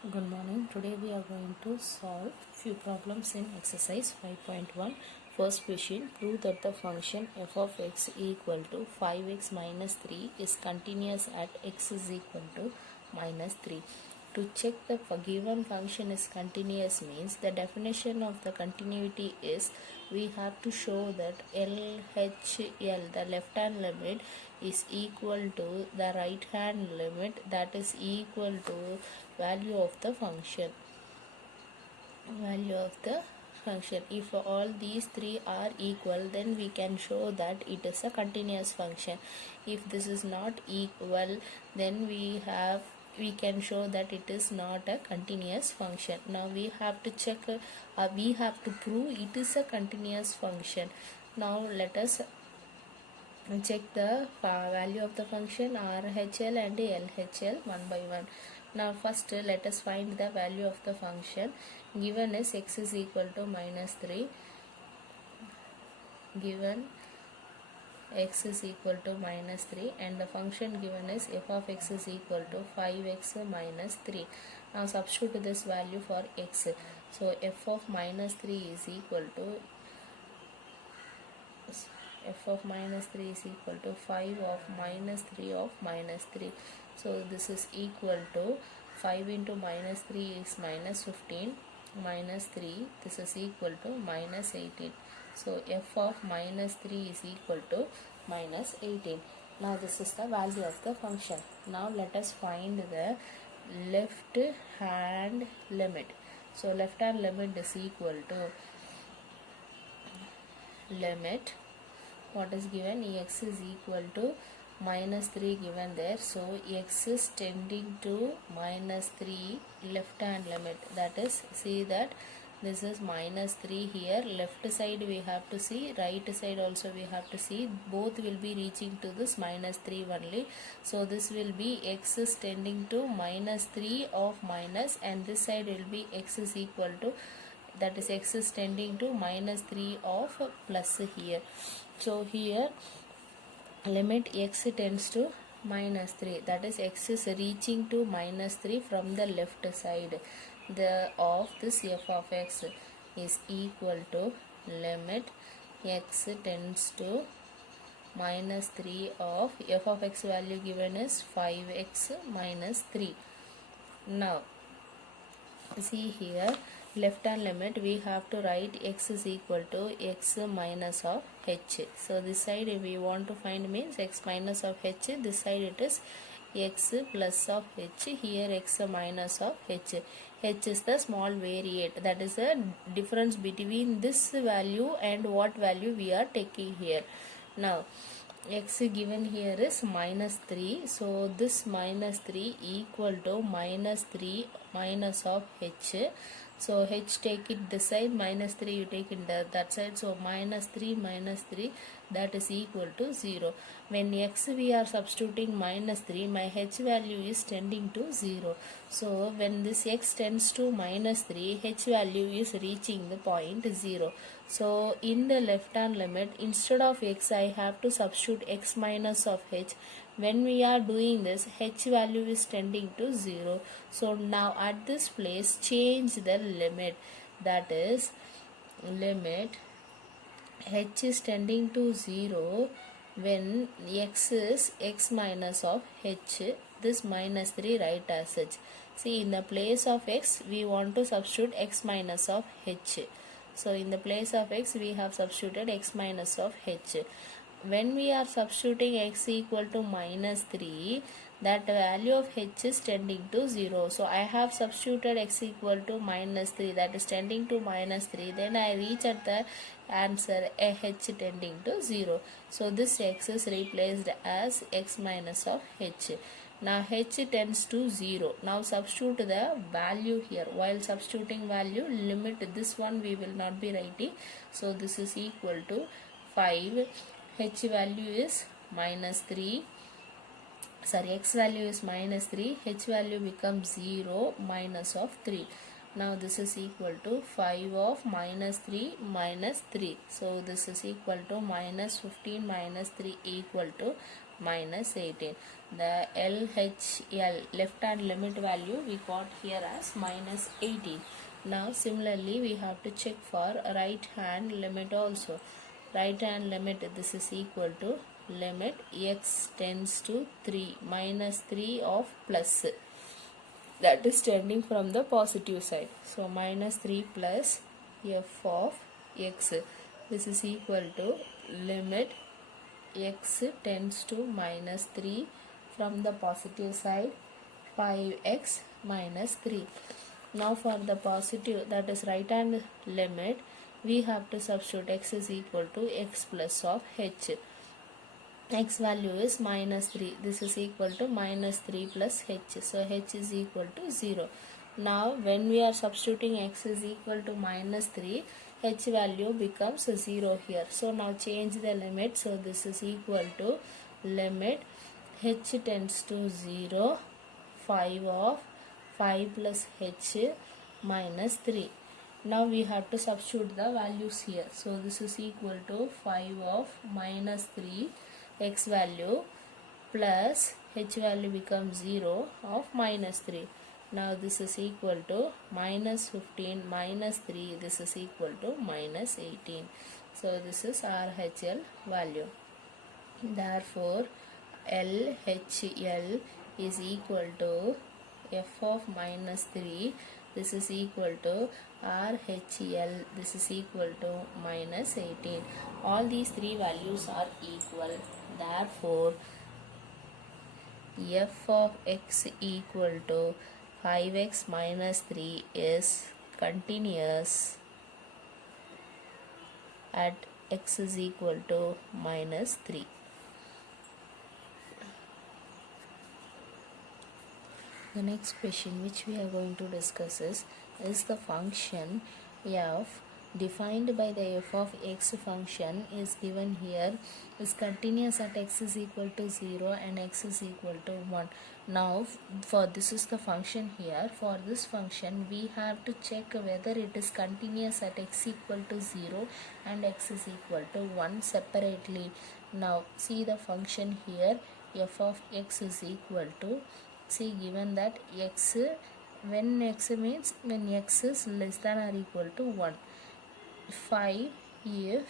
Good morning. Today we are going to solve few problems in exercise 5.1. First question, prove that the function f of x equal to 5x minus 3 is continuous at x is equal to minus 3. To check the given function is continuous means the definition of the continuity is we have to show that LHL, the left hand limit, is equal to the right hand limit, that is equal to value of the function. If all these three are equal, then we can show that it is a continuous function. If this is not equal, then we can show that it is not a continuous function. Now we have to check, we have to prove it is a continuous function. Now let us check the value of the function RHL and LHL one by one. Now first let us find the value of the function. Given is x is equal to minus 3. Given x is equal to minus 3 and the function given is f of x is equal to 5x minus 3. Now substitute this value for x. So f of minus 3 is equal to f of minus 3 is equal to 5 of minus 3 of minus 3. So this is equal to 5 into minus 3 is minus 15 minus 3, this is equal to minus 18. So f of minus 3 is equal to minus 18. Now this is the value of the function. Now let us find the left hand limit. So left hand limit is equal to limit, what is given, x is equal to minus 3 given there, so x is tending to minus 3 left hand limit, that is, see that this is minus 3 here, left side we have to see, right side also we have to see, both will be reaching to this minus 3 only. So this will be x is tending to minus 3 of minus, and this side will be x is equal to, that is x is tending to minus 3 of plus here. So here limit x tends to minus 3, that is x is reaching to minus 3 from the left side. The of this f of x is equal to limit x tends to minus 3 of f of x value given is 5x minus 3. Now see here, left hand limit we have to write x is equal to x minus of h. So this side if we want to find means x minus of h, this side it is x plus of h, here x minus of h. H is the small variate, that is the difference between this value and what value we are taking here. Now x given here is minus 3, so this minus 3 equal to minus 3 minus of h. So h take it this side, minus 3 you take in that side, so minus 3 minus 3, that is equal to 0. When x we are substituting minus 3, my h value is tending to 0. So when this x tends to minus 3, h value is reaching the point 0. So in the left hand limit, instead of x I have to substitute x minus of h. When we are doing this, h value is tending to 0. So now at this place change the limit, that is limit h is tending to 0 when x is x minus of h, this minus 3 write as such. See, in the place of x we want to substitute x minus of h. So in the place of x we have substituted x minus of h. When we are substituting x equal to minus 3, that value of h is tending to 0. So I have substituted x equal to minus 3, that is tending to minus 3. Then I reach at the answer h tending to 0. So this x is replaced as x minus of h. Now h tends to 0. Now substitute the value here. While substituting value, limit this one we will not be writing. So this is equal to 5. H value is minus 3. Sorry, x value is minus 3. H value becomes 0 minus of 3. Now this is equal to 5 of minus 3 minus 3. So this is equal to minus 15 minus 3 equal to minus 18. The LHL left hand limit value we got here as minus 18. Now similarly we have to check for right hand limit also. Right hand limit, this is equal to limit x tends to 3 minus 3 of plus, that is tending from the positive side. So minus 3 plus f of x, this is equal to limit x tends to minus 3 from the positive side 5x minus 3. Now for the positive, that is right hand limit, we have to substitute x is equal to x plus of h. X value is minus 3. This is equal to minus 3 plus h. So h is equal to 0. Now when we are substituting x is equal to minus 3, h value becomes 0 here. So now change the limit. So this is equal to limit h tends to 0, 5 of 5 plus h minus 3. Now we have to substitute the values here. So this is equal to 5 of minus 3 x value plus h value becomes 0 of minus 3. Now this is equal to minus 15 minus 3. This is equal to minus 18. So this is RHL value. Therefore LHL is equal to f of minus 3. This is equal to RHL. This is equal to minus 18. All these three values are equal. Therefore f of x equal to 5x minus 3 is continuous at x is equal to minus 3. The next question which we are going to discuss is the function f defined by the f of x function is given here is continuous at x is equal to 0 and x is equal to 1. Now for this is the function here. For this function we have to check whether it is continuous at x equal to 0 and x is equal to 1 separately. Now see the function here, f of x is equal to, see given that x, when x means when x is less than or equal to 1, 5 if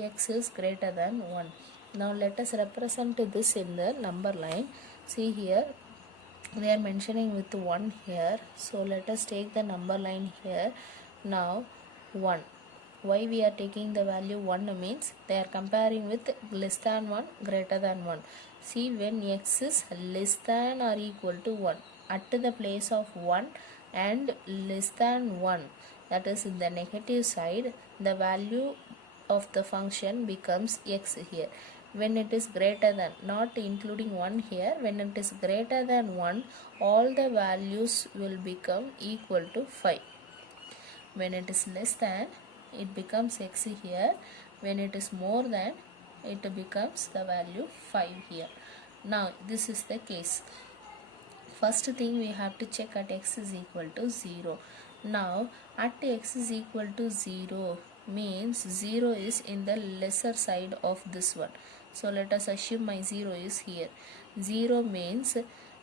x is greater than 1. Now let us represent this in the number line. See here they are mentioning with 1 here, so let us take the number line here. Now 1, why we are taking the value 1 means they are comparing with less than 1 greater than 1. See when x is less than or equal to 1, at the place of 1 and less than 1, that is in the negative side, the value of the function becomes x here. When it is greater than, not including 1 here, when it is greater than 1, all the values will become equal to 5. When it is less than, it becomes x here. When it is more than, it becomes the value 5 here. Now this is the case. First thing we have to check at x is equal to 0. Now at x is equal to 0 means 0 is in the lesser side of this one. So let us assume my 0 is here. 0 means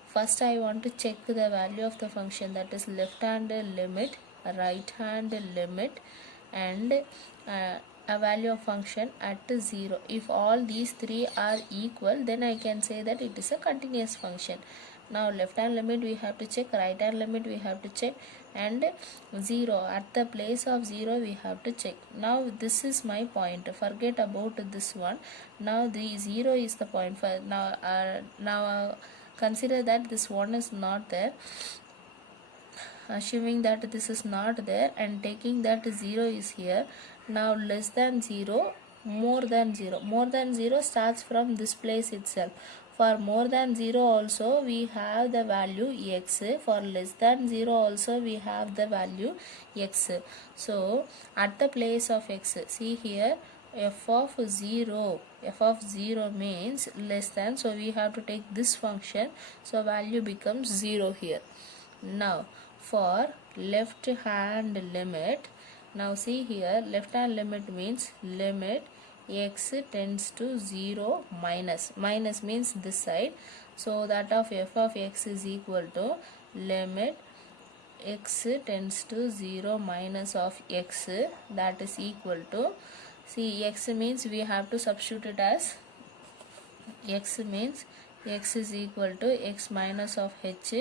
first I want to check the value of the function, that is left hand limit, right hand limit, and a value of function at 0. If all these three are equal, then I can say that it is a continuous function. Now left hand limit we have to check, right hand limit we have to check, and 0 at the place of 0 we have to check. Now this is my point, forget about this one. Now the 0 is the point. For now consider that this one is not there. Assuming that this is not there and taking that 0 is here. Now less than 0, more than 0. More than 0 starts from this place itself. For more than 0 also we have the value x. For less than 0 also we have the value x. So at the place of x, see here f of 0. F of 0 means less than, so we have to take this function. So value becomes 0 here. Now for left hand limit, now see here left hand limit means limit x tends to 0 minus. Minus means this side. So that of f of x is equal to limit x tends to 0 minus of x, that is equal to, see x means we have to substitute it as, x means x is equal to x minus of h,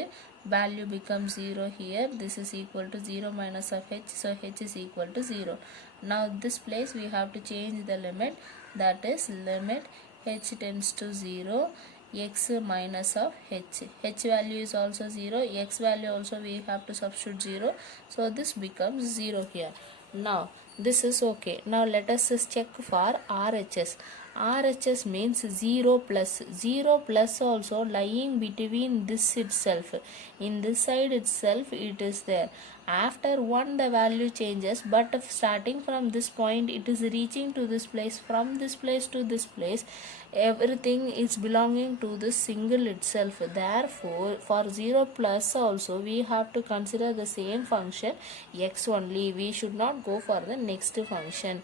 value becomes 0 here, this is equal to 0 minus of h, so h is equal to 0. Now this place we have to change the limit, that is limit h tends to 0 x minus of h. H value is also 0, x value also we have to substitute 0, so this becomes 0 here. Now this is okay. Now let us just check for RHS. RHS means 0 plus. 0 plus also lying between this itself. In this side itself it is there. After 1 the value changes, but starting from this point it is reaching to this place. From this place to this place, everything is belonging to this single itself. Therefore for 0 plus also we have to consider the same function x only. We should not go for the next function.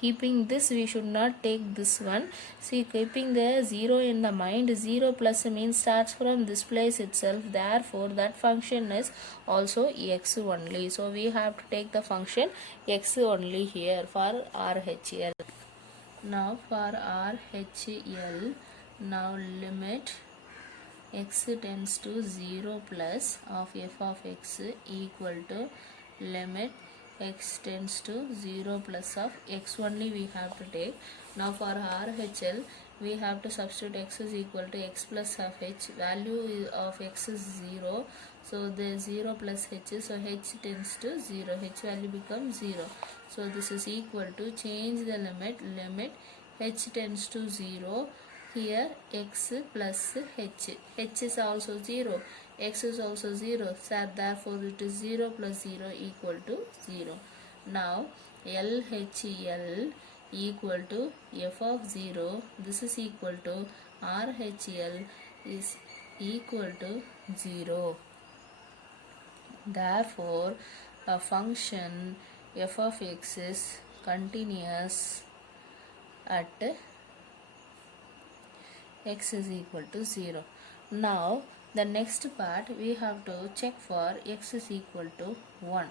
Keeping this, we should not take this one. See, keeping the 0 in the mind, 0 plus means starts from this place itself. Therefore that function is also x only. So we have to take the function x only here for RHL. Now for RHL, now limit x tends to 0 plus of f of x equal to limit x tends to 0 plus of x only we have to take. Now for RHL, we have to substitute x is equal to x plus of h. Value of x is 0, so the 0 plus h, so h tends to 0, h value becomes 0. So this is equal to, change the limit, limit h tends to 0, here x plus h. H is also 0, x is also 0, so therefore it is 0 plus 0 equal to 0. Now LHL equal to f of 0, this is equal to RHL is equal to 0. Therefore a function f of x is continuous at x is equal to 0. Now the next part we have to check for x is equal to 1.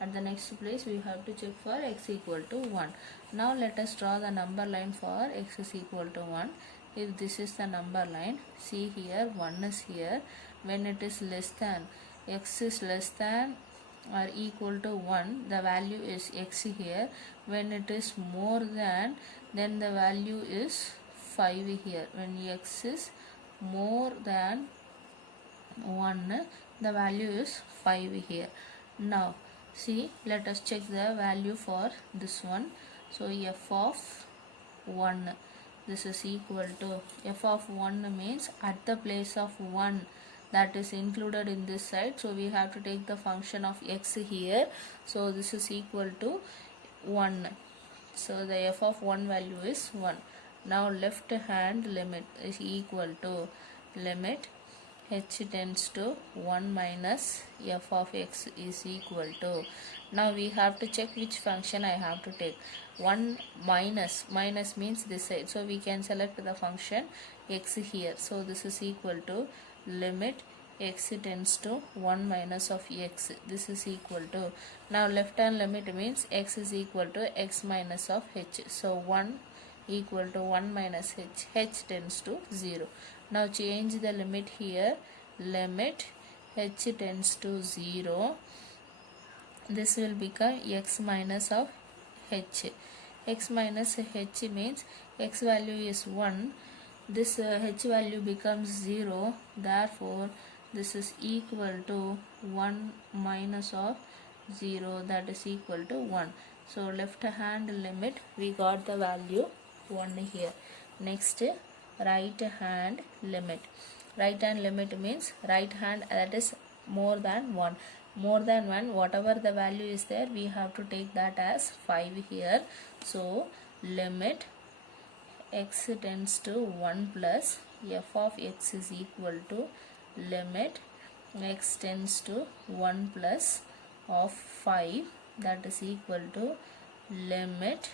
At the next place we have to check for x equal to 1. Now let us draw the number line for x is equal to 1. If this is the number line, see here 1 is here. When it is less than, x is less than or equal to 1, the value is x here. When it is more than, then the value is 5 here. When x is more than 1, the value is 5 here. Now see, let us check the value for this one. So f of 1, this is equal to, f of 1 means at the place of 1, that is included in this side, so we have to take the function of x here. So this is equal to 1, so the f of 1 value is 1. Now left hand limit is equal to limit h tends to 1 minus f of x is equal to, now we have to check which function I have to take. 1 minus, minus means this side, so we can select the function x here. So this is equal to limit x tends to 1 minus of x, this is equal to, now left hand limit means x is equal to x minus of h, so 1 equal to 1 minus h, h tends to 0. Now change the limit here, limit h tends to 0, this will become x minus of h. X minus h means x value is 1, this h value becomes 0, therefore this is equal to 1 minus of 0, that is equal to 1. So left hand limit we got the value 1 here. Next, right hand limit. Right hand limit means right hand, that is more than 1. More than 1, whatever the value is there, we have to take that as 5 here. So limit x tends to 1 plus f of x is equal to limit x tends to 1 plus of 5, that is equal to limit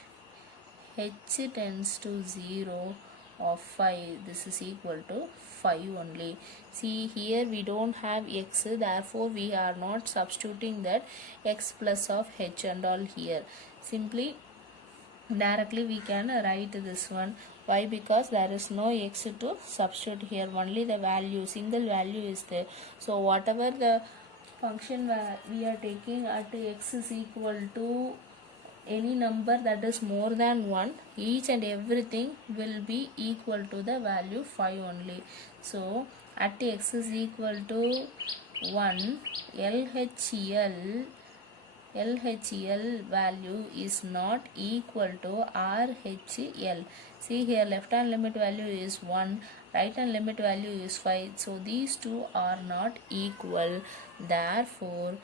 h tends to 0 of 5, this is equal to 5 only. See, here we don't have x, therefore we are not substituting that x plus of h and all here. Simply directly we can write this one. Why? Because there is no x to substitute here, only the value, single value is there. So whatever the function we are taking at x is equal to any number that is more than 1, each and everything will be equal to the value 5 only. So at x is equal to 1, LHL value is not equal to RHL. See here, left hand limit value is 1, right hand limit value is 5. So these two are not equal. Therefore,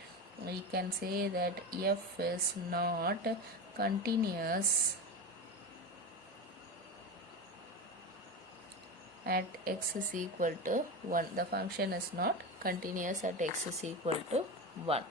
we can say that f is not continuous at x is equal to 1. The function is not continuous at x is equal to 1.